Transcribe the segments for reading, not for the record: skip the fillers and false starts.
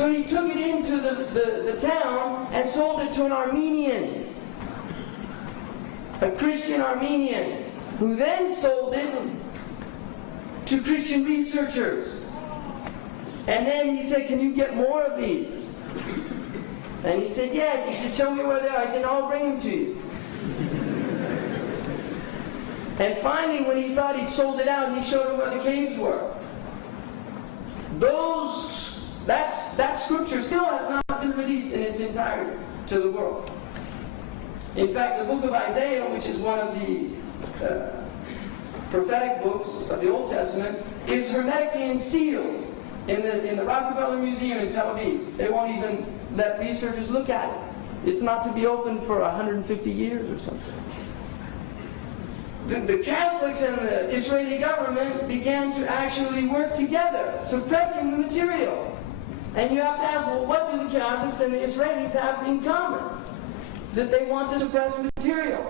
So he took it into the town and sold it to an Armenian, a Christian Armenian, who then sold it to Christian researchers. And then he said, "Can you get more of these?" And he said, "Yes." He said, "Show me where they are." He said, "No, I'll bring them to you." And finally, when he thought he'd sold it out, he showed him where the caves were. That scripture still has not been released in its entirety to the world. In fact, the book of Isaiah, which is one of the prophetic books of the Old Testament, is hermetically sealed in the Rockefeller Museum in Tel Aviv. They won't even let researchers look at it. It's not to be opened for 150 years or something. The Catholics and the Israeli government began to actually work together, suppressing the material. And you have to ask, well, what do the Catholics and the Israelis have in common? That they want to suppress material.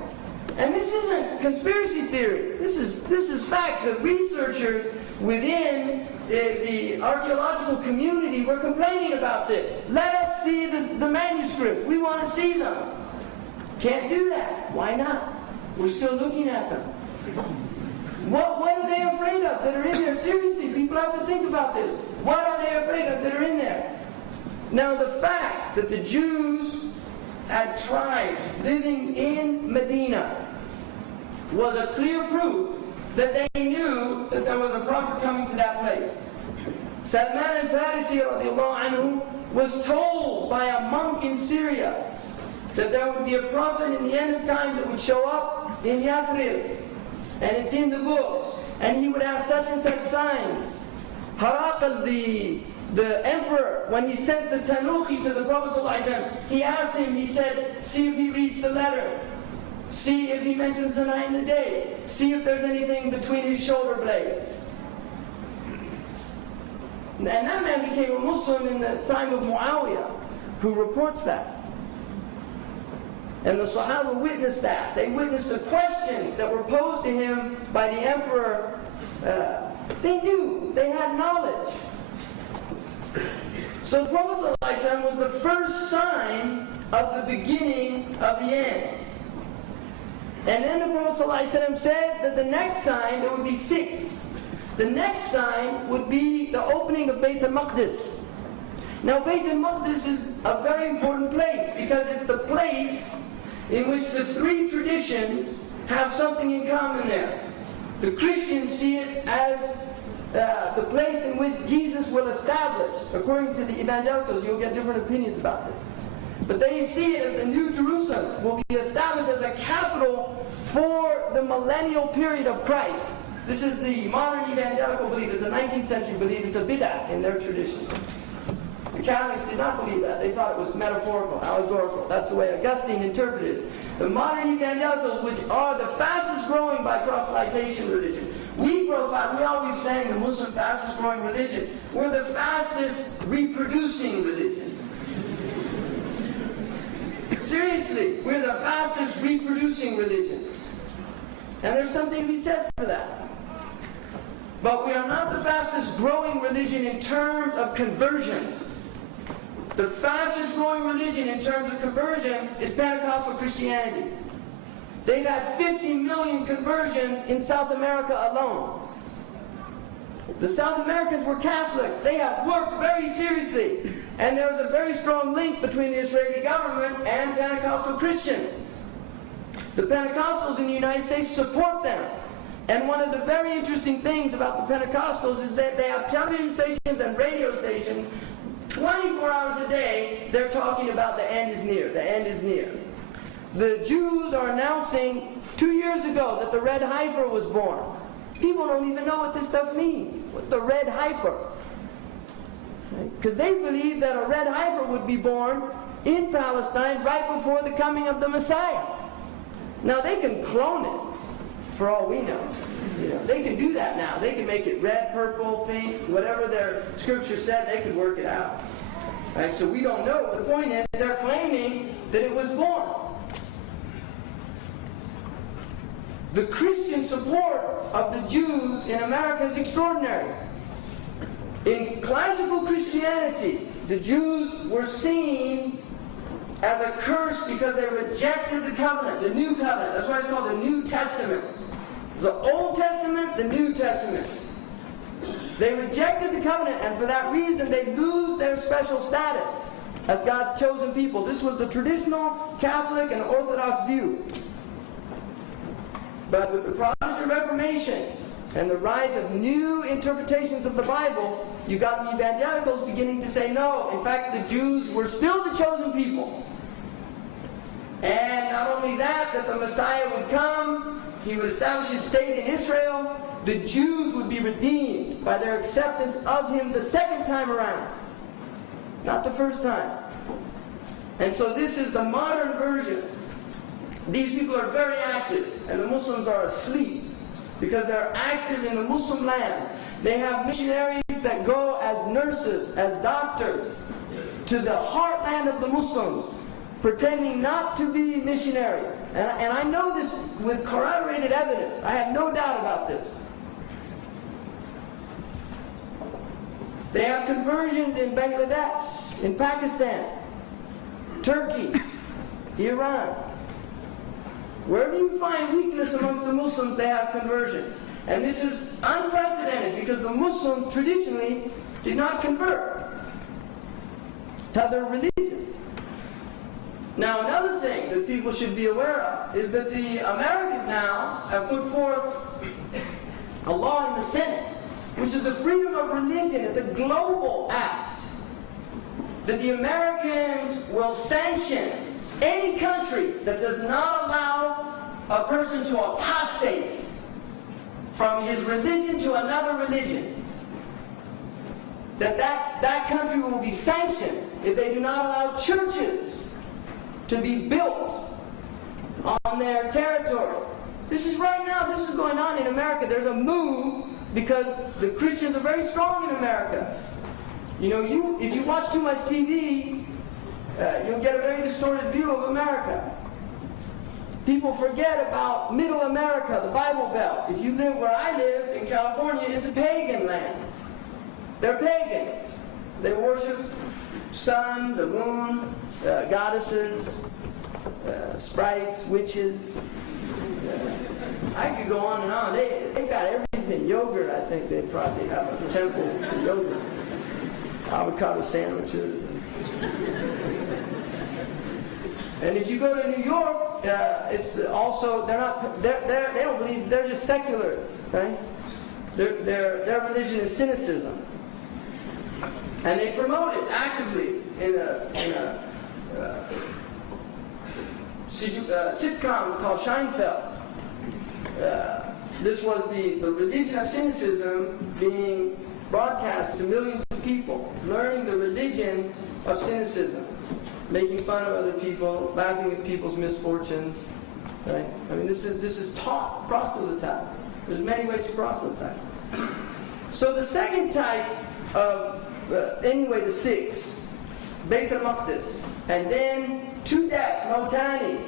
And this isn't conspiracy theory. This is fact. The researchers within the archaeological community were complaining about this. Let us see the manuscript. We want to see them. Can't do that. Why not? We're still looking at them. What are they afraid of that are in there? Seriously, people have to think about this. What are they afraid of that are in there? Now, the fact that the Jews had tribes living in Medina was a clear proof that they knew that there was a prophet coming to that place. Salman al-Farisi radiallahu anhu was told by a monk in Syria that there would be a prophet in the end of time that would show up in Yathrib, and it's in the books, and he would have such and such signs. Haraqal, the emperor, when he sent the Tanuki to the Prophet ﷺ, he asked him, he said, see if he reads the letter, see if he mentions the night and the day, see if there's anything between his shoulder blades. And that man became a Muslim in the time of Muawiyah, who reports that. And the Sahaba witnessed that. They witnessed the questions that were posed to him by the emperor. They knew, they had knowledge. So the Prophet ﷺ was the first sign of the beginning of the end. And then the Prophet ﷺ said that the next sign, there would be 6. The next sign would be the opening of Bayt al-Maqdis. Now Bayt al-Maqdis is a very important place because it's the place in which the 3 traditions have something in common there. The Christians see it as the place in which Jesus will establish. According to the evangelicals, you'll get different opinions about this. But they see it as the New Jerusalem will be established as a capital for the millennial period of Christ. This is the modern evangelical belief. It's a 19th century belief. It's a bid'ah in their tradition. The Catholics did not believe that. They thought it was metaphorical, allegorical. That's the way Augustine interpreted it. The modern evangelicals, which are the fastest growing by proselytation religion. We always sang the Muslim fastest growing religion. We're the fastest reproducing religion. Seriously, we're the fastest reproducing religion. And there's something to be said for that. But we are not the fastest growing religion in terms of conversion. The fastest growing religion in terms of conversion is Pentecostal Christianity. They've had 50 million conversions in South America alone. The South Americans were Catholic. They have worked very seriously. And there's a very strong link between the Israeli government and Pentecostal Christians. The Pentecostals in the United States support them. And one of the very interesting things about the Pentecostals is that they have television stations and radio stations 24 hours a day. They're talking about the end is near, the end is near. The Jews are announcing 2 years ago that the red heifer was born. People don't even know what this stuff means, what the red heifer. Because they believe that a red heifer would be born in Palestine right before the coming of the Messiah. Now they can clone it, for all we know. They can do that now. They can make it red, purple, pink, whatever their scripture said, they could work it out. Right? So we don't know. The point is, they're claiming that it was born. The Christian support of the Jews in America is extraordinary. In classical Christianity, the Jews were seen as a curse because they rejected the covenant, the new covenant. That's why it's called the New Testament. It's the Old Testament, the New Testament. They rejected the covenant, and for that reason they lose their special status as God's chosen people. This was the traditional Catholic and Orthodox view. But with the Protestant Reformation and the rise of new interpretations of the Bible, you got the evangelicals beginning to say no. In fact, the Jews were still the chosen people. And not only that, that the Messiah would come, he would establish his state in Israel, the Jews would be redeemed by their acceptance of him the second time around, not the first time. And so this is the modern version. These people are very active, and the Muslims are asleep because they're active in the Muslim lands. They have missionaries that go as nurses, as doctors, to the heartland of the Muslims, pretending not to be missionaries. And I know this with corroborated evidence. I have no doubt about this. They have conversions in Bangladesh, in Pakistan, Turkey, Iran. Wherever you find weakness amongst the Muslims, they have conversion. And this is unprecedented because the Muslims traditionally did not convert to other religions. Now, another thing that people should be aware of is that the Americans now have put forth a law in the Senate, which is the freedom of religion. It's a global act that the Americans will sanction any country that does not allow a person to apostate from his religion to another religion. That country will be sanctioned if they do not allow churches to be built on their territory. This is right now, this is going on in America. There's a move because the Christians are very strong in America. You know, if you watch too much TV, you'll get a very distorted view of America. People forget about Middle America, the Bible Belt. If you live where I live, in California, it's a pagan land. They're pagans. They worship sun, the moon, goddesses, sprites, witches. I could go on and on. They got everything. Yogurt, I think they probably have a temple for yogurt. Avocado sandwiches. And if you go to New York, it's also, they don't believe, they're just secularists, right? Their religion is cynicism. And they promote it actively in a sitcom called Seinfeld. This was the religion of cynicism being broadcast to millions of people, learning the religion of cynicism, making fun of other people, laughing at people's misfortunes. Right? I mean, this is taught proselytizing. There's many ways to proselytize. So the second type of, anyway, the six, Beit al-Maqdis, and then 2 deaths, Mawtani,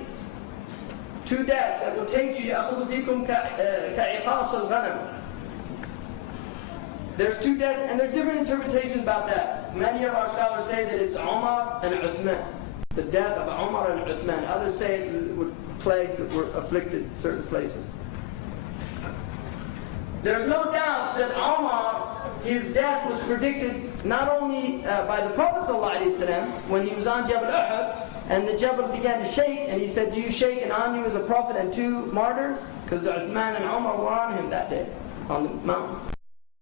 2 deaths that will take you, يَأْخُذُ فِيكُمْ كَعِقَاصَ الْغَنَمِ. There's 2 deaths, and there are different interpretations about that. Many of our scholars say that it's Umar and Uthman, the death of Umar and Uthman. Others say it were plagues that were afflicted certain places. There's no doubt that Umar, his death was predicted not only by the Prophet ﷺ when he was on Jabal Uhud, and the Jabal began to shake, and he said, "Do you shake, and on you is a prophet and 2 martyrs?" Because Uthman and Umar were on him that day, on the mountain.